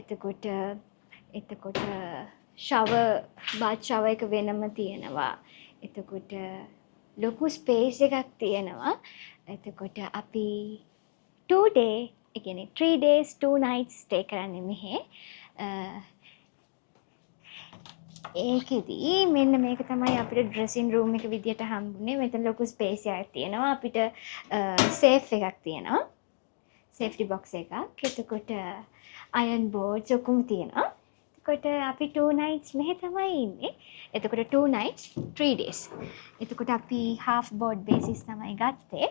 එතකොට bath shower එක වෙනම තියෙනවා. එතකොට ලොකු ස්පේස් එකක් තියෙනවා. එතකොට අපි 2 day, ඒ කියන්නේ 3 days 2 nights stay කරන්නේ මෙහෙ. ඒකෙදි මෙන්න මේක තමයි අපිට ඩ්‍රෙසින් රූම් එක විදියට හම්බුනේ. මෙතන ලොකු ස්පේස් එකක් තියෙනවා. අපිට සේෆ් එකක් තියෙනවා. සේෆ්ටි බොක්ස් එකක්. එතකොට අයන් බෝඩ්ස් ඔක්කොම තියෙනවා. එතකොට අපි 2 nights මෙහෙ තමයි ඉන්නේ. එතකොට 2 nights 3 days. එතකොට අපි half board basis තමයි ගත්තේ.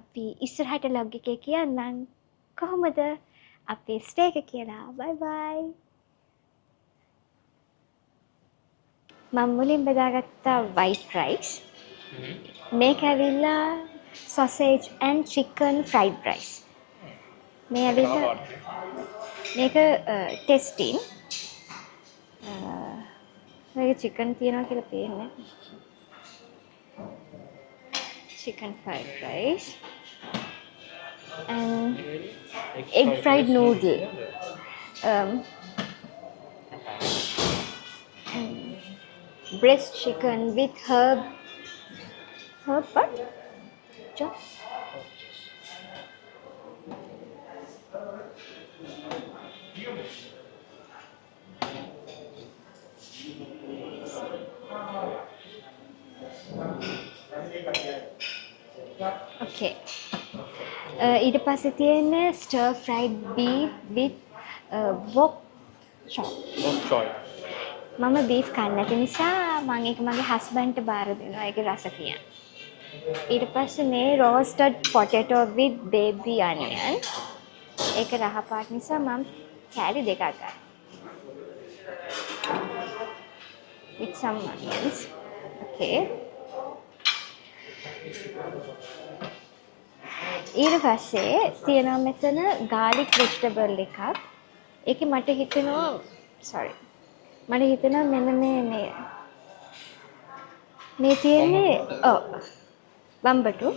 අපි ඉස්සරහට ලොග් එකේ කියන්නම් කොහොමද අපේ ස්ටේ එක කියලා. බයි බයි. මම මුලින් බෙදාගත්තා white rice. මේක ඇවිල්ලා sausage and chicken fried rice. මේ ඇවිල්ලා මේක ටෙස්ටින් මේක chicken තියනවා කියලා පේන්නේ. Chicken fried rice and egg fried noodle. Breast chicken with herb what? Just okay. ඊට පස්සේ තියෙන්නේ stir fried beef with bok choy. මම beef කන්නේ නැති නිසා මම ඒක මගේ හස්බන්ඩ්ට බාර දෙනවා ඒකේ රස කියන්න. ඊට පස්සේ මේ roasted potato with baby onion. ඒක රහ පාට නිසා මම කෑලි දෙකක් ගන්නවා. With some onions. Okay. ඊට පස්සේ තියෙනවා මෙතන garlic vegetable එකක්. ඒකේ මට හිතෙනවා මෙන්න මේ තියෙන්නේ බම්බටු.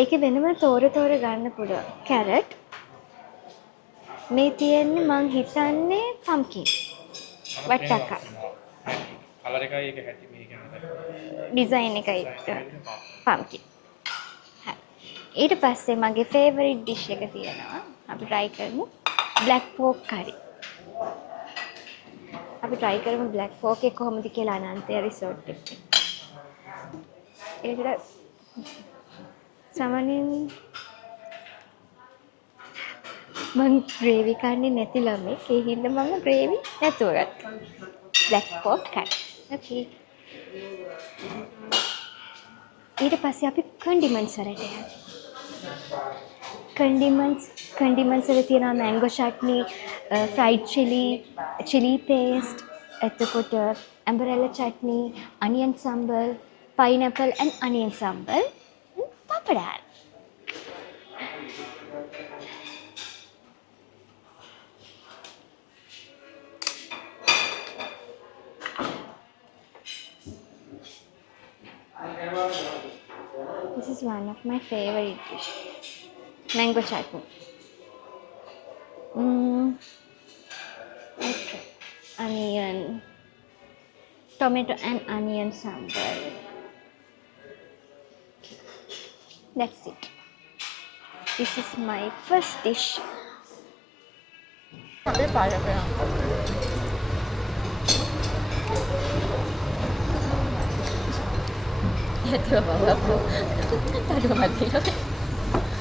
ඒකේ වෙනම තෝර ගන්න පුළුවන්. carrot. මේ තියෙන්නේ මං හිතන්නේ pumpkin. වට්ටක්කා. කලර් එකයි ඒක හැටි මේක ඩිසයින් එකයි pumpkin. ඊට පස්සේ මගේ ෆේවරිට් ඩිෂ් එක තියෙනවා. අපි try කරමු black pork curry. අපි try කරමු black pork එක කොහොමද කියලා අනන්තය resort එකේ. ඒකට සාමාන්‍යයෙන් මම gravy කන්නේ නැති ළමෙක්. ඒ හින්දා මම gravy නැතුව ගත්තා. black pork curry. Okay. ඊට පස්සේ අපි condiments වලට යනවා. condiments වල තියෙනවා mango chutney, fried chili paste, එතකොට amberella chutney, onion sambal, pineapple and onion sambal, papadal. This is one of my favorite dish. Mango chutney. Okay. Onion, tomato and onion sambal. Okay. That's it. This is my first dish. Itu bawa apa? Aduh mati lah.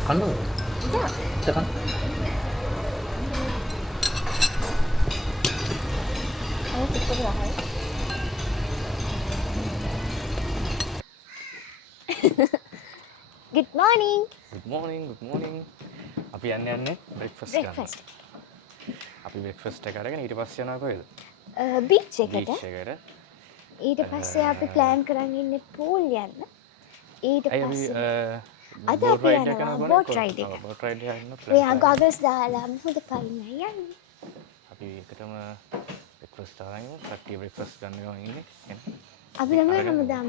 Kan lu? Ya. Tekan. Ayo kita berahai. Good morning. Good morning. අපි යන්නේ breakfast ගන්න. Breakfast. අපි breakfast එක අරගෙන ඊට පස්සේ යනවා කොහෙද? Beach එකට. Beach එකට. ඊට පස්සේ අපි plan කරන් ඉන්නේ pool යන්න. ඊට පස්සේ අද අපි යනවා boat ride එක. boat ride එක යන්න මේ goggles දාලා මුහුද පයින් යන්නේ. අපි එකටම breakfast අරගෙන කට්ටිය breakfast ගන්න ගමන් ඉන්නේ. අපි ළමයි හැමදාම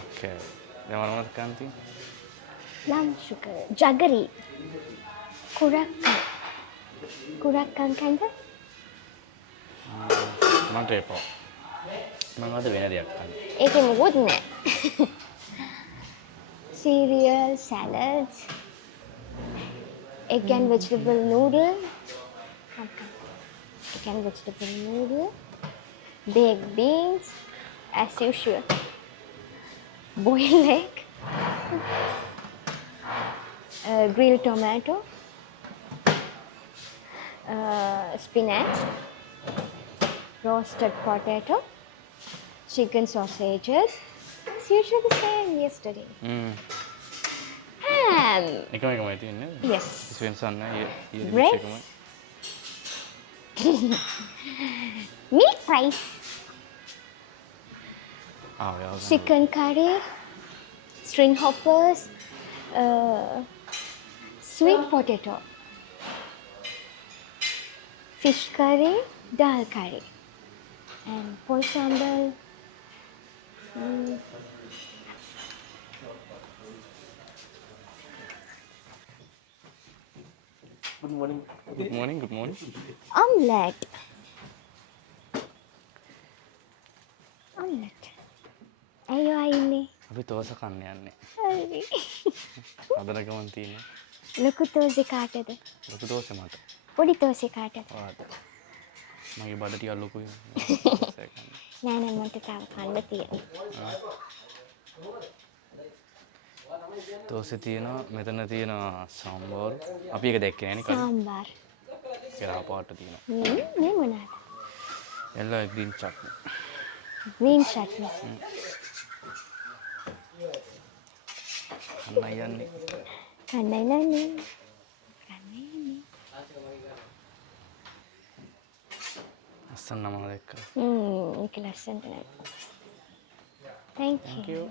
ඕකේ. දැන් මොනවද කන්න තියෙන්නේ? plum sugar, jaggery, kurakkan කන්ද? මන්ට එපා. මම අද වෙන දෙයක් කන්න. ඒකේ මොකුත් නැහැ. Cereal, salads, egg and vegetable noodle, egg and vegetable noodle, baked beans, as usual, boiled egg, grilled tomato, spinach, roasted potato, chicken sausages, as usual the same yesterday. Ham. එකමයි තියෙන්නේ. Yes. ස්වෙන්සන් නෑ. Bread. Meat pies. Chicken curry, string hoppers, sweet potato, fish curry, dal curry, and pol sambal. Good morning. Omelette. අයියෝ අයින්නේ. අපි තෝස කන්න යන්නේ. හරි. අදන ගමන් තියෙන්නේ. ලොකු තෝසෙ කාටද? ලොකු තෝසෙ මට. පොඩි තෝසෙ කාටද? ඔයාට. මගේ බඩ ටිකක් ලොකුයි. නෑ මට තාම කන්න තියෙනවා. තෝසෙ තියෙනවා, මෙතන තියෙනවා සම්බාර. අපි ඒක දැක්කේ නෑනේ කලින්. සම්බාර. කෙරා පාට තියෙනවා. මේ මොනවාද? yellow green chutney. green chutney. කන්නයි යන්නේ. කන්නයි නන්නේ. අස්සන් නම දැක්කා. ඒක ලස්සනට නෑ. Thank you.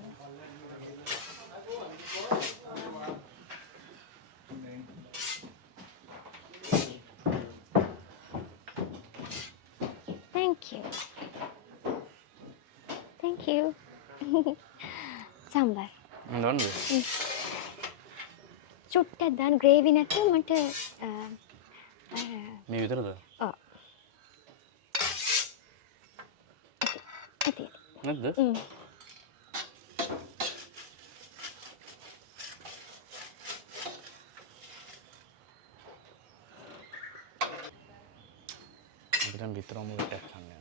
Thank you. සම්බාර. නෝන්ද? චුට්ටක් දාන්න ග්‍රේවි නැතුව මට මේ විතරද? ඔව්. ඇති. නැද්ද? දැන් විතරම එකක් ගන්න යනවා.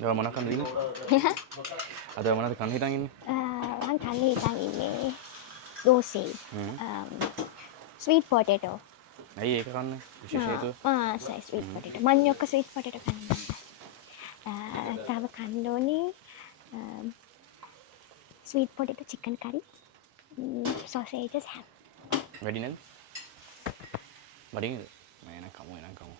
Jawa mana kan ini? Ada mana kan hitam ini? මං කන්නේ හිතන් ඉන්නේ දෝසේ. sweet potato. ඇයි ඒක කන්නේ? විශේෂ හේතුව? sweet potato. මං ඔක්ක sweet potato කන්නේ. තව කන්න ඕනේ sweet potato chicken curry, sausages, ham. වැඩි නේද? බඩින්ද? මම එනකම් කමු.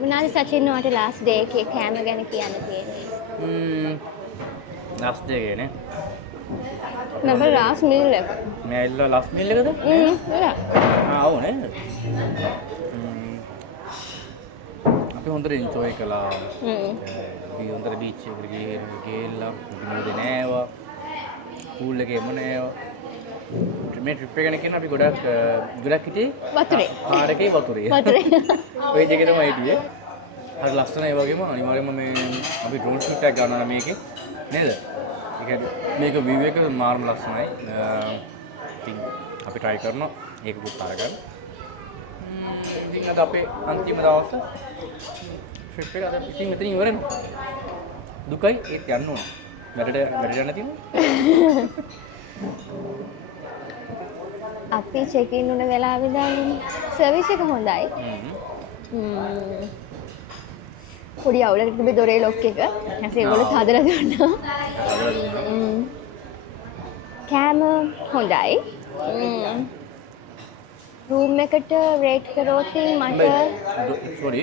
මොනවාද සචින් ඔයාට last day එකේ කෑම ගැන කියන්න තියෙන්නේ? last day එකේ නේ. නබ last meal එක. මේ ඇවිල්ලා last meal එකද? ඔව් නේද? අපි හොඳට enjoy කළා. අපි හොඳට beach එකට ගිහිල්ලා මොකද නෑවා. pool එකේම නෑවා. මේ ට්‍රිප් එක ගැන කියන අපි ගොඩක් හිටියේ වතුරේ. කාර් එකේ වතුරේ. ඔය දෙකේ තමයි හිටියේ. හරි ලස්සනයි වගේම අනිවාර්යයෙන්ම මේ අපි ඩ්‍රෝන් ෂූට් එකක් ගන්නවා මේකේ. නේද? ඒක මේක view එක මාර්ම ලස්සනයි. ඉතින් අපි try කරනවා ඒකකුත් අරගන්න. ඉතින් අද අපේ අන්තිම දවස ට්‍රිප් එක අද ඉතින් මෙතනින් ඉවර වෙනවා. දුකයි ඒත් යන්න ඕන. වැඩට යන්න තියෙනවා. අපි check in වුණ වෙලාවේ දාන්නේ සර්විස් එක හොඳයි. පොඩි අවුලකට තිබ්බේ දොරේ ලොක් එක. ඊට ඒගොල්ලෝ හදලා දුන්නා. හදලා දුන්නා. කෑම හොඳයි. රූම් එකට රේට් කරොත් මට සෝරි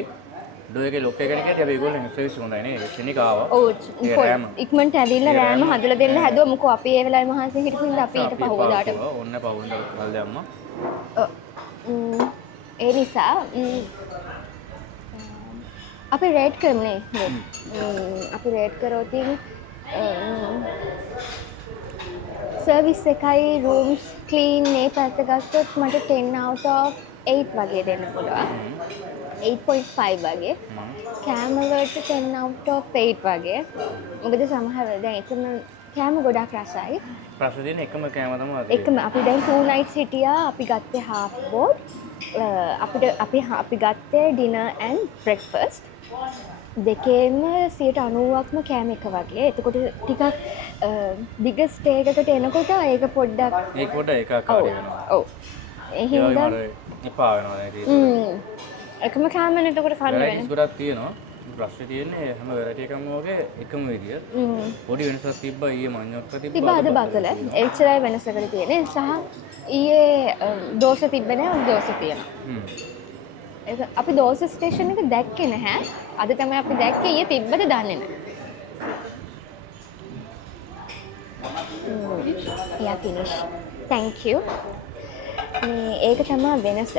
ඩෝ එකේ ලොක් එක ගැන කිව්වද ඒගොල්ලෝ සර්විස් හොඳයි නේ කෙනෙක් ආවා. ඔව් ඒක රෑම. ඉක්මනට ඇවිල්ලා රෑම හදලා දෙන්න හැදුවා. මොකෝ අපි ඒ වෙලාවේ මහන්සියෙන් හිටපු හින්දා අපි ඊට පහුවදාට ඔන්න පහුවෙන්ද කල් දැම්මා. ඒ නිසා අපි රේට් කරමුනේ. අපි රේට් කරොත් සර්විස් එකයි රූම්ස් ක්ලීන් මේ පැත්ත ගත්තොත් මට 10 out of 8 වගේ දෙන්න පුළුවන්. 8.5 වගේ. කෑම වලට 10 out of 8 වගේ. මොකද සමහර දැන් එකම කෑම ගොඩාක් රසයි. ප්‍රශ්න තියෙන එකම කෑම තමයි අද. එකම අපි දැන් 2 nights හිටියා. අපි ගත්තේ half board. අපි ගත්තේ dinner and breakfast. දෙකේම 90%ක්ම කෑම එක වගේ. එතකොට ටිකක් big stay එකකට එනකොට ඒක පොඩ්ඩක් ඒකාකාරී වෙනවා. ඔව්. ඒ හින්දා එපා වෙනවා නේද? එකම කෑමනේ එතකොට කන්න වෙන. වෙනස් ගොඩක් තියෙනවා. ප්‍රශ්නේ තියෙන්නේ හැම වෙරයිටි එකම වගේ එකම විදිය. පොඩි වෙනසක් තිබ්බා ඊයේ මඤ්ඤොක්ක තිබ්බා අද බතල. එච්චරයි වෙනසකට තියෙන්නේ. සහ ඊයේ දෝස තිබ්බේ නෑ අද දෝස තියෙනවා. අපි දෝස ස්ටේෂන් එක දැක්කේ නැහැ. අද තමයි අපි දැක්කේ. ඊයේ තිබ්බද දන්නේ නැහැ. Yeah, finish. Thank you. ඒක තමයි වෙනස.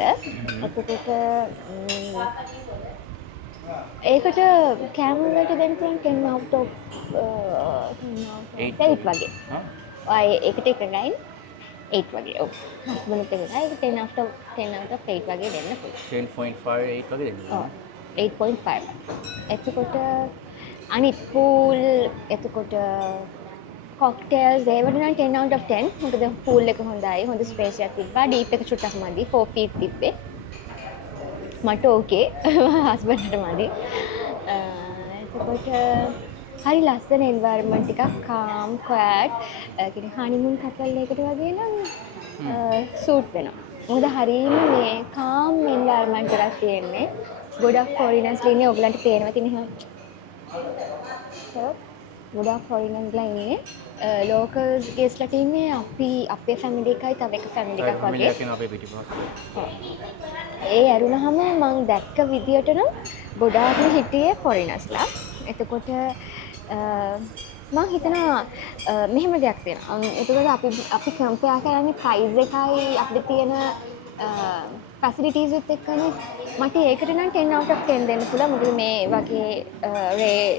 ඒකට කෑම වලට දෙන්න පුළුවන් 10 out of 8 වගේ. ඒකට එකයි 8 වගේ. ඔව්. හස්බන්ඩ්ට එකයි 10 out of 8 වගේ දෙන්න පුළුවන්. 10.5 8 වගේ දෙන්න. ඔව්. 8.5. එතකොට අනිත් pool එතකොට cocktails ඒවට නම් 10 out of 10. මොකද pool එක හොඳයි. හොඳ ස්පේස් එකක් තිබ්බා. deep එක චුට්ටක් මදි. 4 feet තිබ්බේ. මට ඕකේ. හස්බන්ඩ්ට මදි. එතකොට හරි ලස්සන environment එකක් calm quiet. කියන්නේ honeymoon couple එකකට වගේ නම් suit වෙනවා. මොකද හරියම මේ calm environment එකක් තියෙන්නේ. ගොඩක් foreigners ඉන්නේ. ඔයගලන්ට පේනවා තියෙන එහෙම. ගොඩක් foreigners ලා ඉන්නේ. locals guests ලා ඉන්නේ අපේ family එකයි තව එක family එකක් වගේ. අපේ පිටිපස්ස. ඒ ඇරුණාම මම දැක්ක විදියට නම් ගොඩාක්ම හිටියේ foreigners ලා. එතකොට මම හිතනවා මෙහෙම දෙයක් තියෙනවා. එතකොට අපි කම්පෙයාර් කරන්නේ ප්‍රයිස් එකයි අපිට තියෙන ෆැසිලිටීස් එකත් එක්කනේ. මට ඒකට නම් 10 out of 10 දෙන්න පුළුවන්. මොකද මේ වගේ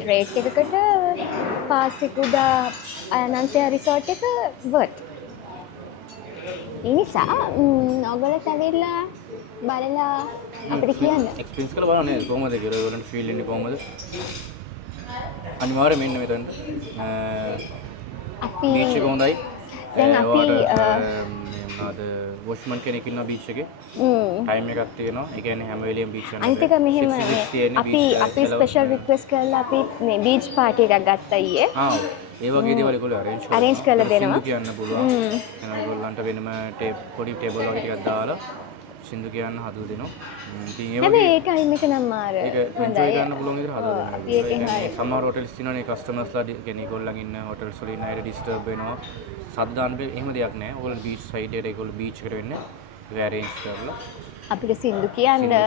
රේට් එකකට පාසිකුඩා අනන්තය රිසෝට් එක worth. ඒ නිසා ඔයගොල්ලෝ ඇවිල්ලා බලලා අපිට කියන්න. එක්ස්පීරියන්ස් කරලා බලන්න නේද කොහොමද කියලා ඔයගොල්ලන්ට ෆීල් වෙන්නේ කොහොමද? අනිවාර්යයෙන් මෙන්න මෙතනට. අපි බීච් එක හොඳයි. දැන් අපි මොනවාද වොෂ්මන් කෙනෙක් ඉන්නවා බීච් එකේ. ටයිම් එකක් තියෙනවා. ඒ කියන්නේ හැම වෙලෙම බීච් යනවා. අනිත් එක මෙහෙම අපි ස්පෙෂල් රික්වෙස්ට් කරලා අපි මේ බීච් පාටි එකක් ගත්තා ඊයේ. ඒ වගේ දේවල් ඒගොල්ලෝ arrange කරලා දෙනවා. සින්දු කියන්න පුළුවන්. ඒගොල්ලන්ට වෙනම පොඩි ටේබල් වගේ ටිකක් දාලා සින්දු කියන්න හදලා දෙනවා. ඉතින් ඒ වගේ ඒ ටයිම් එක නම් මාර ඒක එන්ජොයි කරන්න පුළුවන් විදිහට හදලා දෙනවා. සමහර හොටෙල්ස් තියෙනවානේ කස්ටමර්ස්ලා කියන්නේ ඒගොල්ලන් ඉන්න හොටෙල්ස් වල ඉන්න අයට ඩිස්ටර්බ් වෙනවා. සද්ද දාන්න බෑ. එහෙම දෙයක් නෑ. ඕගොල්ලෝ බීච් සයිඩ් එකට ඒගොල්ලෝ බීච් එකට වෙන්නේ. ඒක arrange කරලා අපිට සින්දු කියන්න ඒ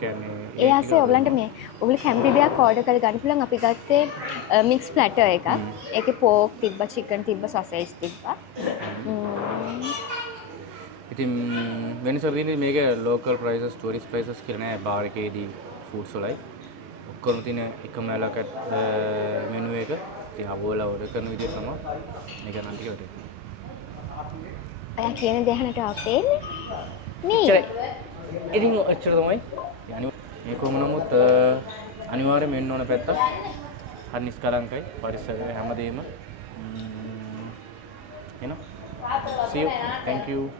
කියන්නේ ඒ ආසේ ඔයගලන්ට මේ ඔයගොල්ලෝ කැමති දෙයක් ඕඩර් කරලා ගන්න පුළුවන්. අපි ගත්තේ මික්ස් ප්ලැටර් එකක්. ඒකේ පෝක් තිබ්බා, චිකන් තිබ්බා, සොසේජ් තිබ්බා. ඉතින් වෙනස තියෙන්නේ මේක ලෝකල් ප්‍රයිසස්, ටුරිස්ට් ප්‍රයිසස් කියලා නෑ. බාර් එකේදී ෆුඩ්ස් වලයි ඔක්කොම තියෙන එකම ඇලකට මෙනු එක. ඉතින් අවුවලා ඕඩර් කරන විදිය තමයි මේක නම් ටික වටේ. ඔයා කියන දේ අහන්නට අපේන්නේ නේ. ඉතින් ඔච්චර තමයි. මේ කොහොම නමුත් අනිවාර්යයෙන් මෙන්න ඕන පැත්ත. හරි නිස්කලංකයි පරිසරය හැමදේම. See you. Thank you.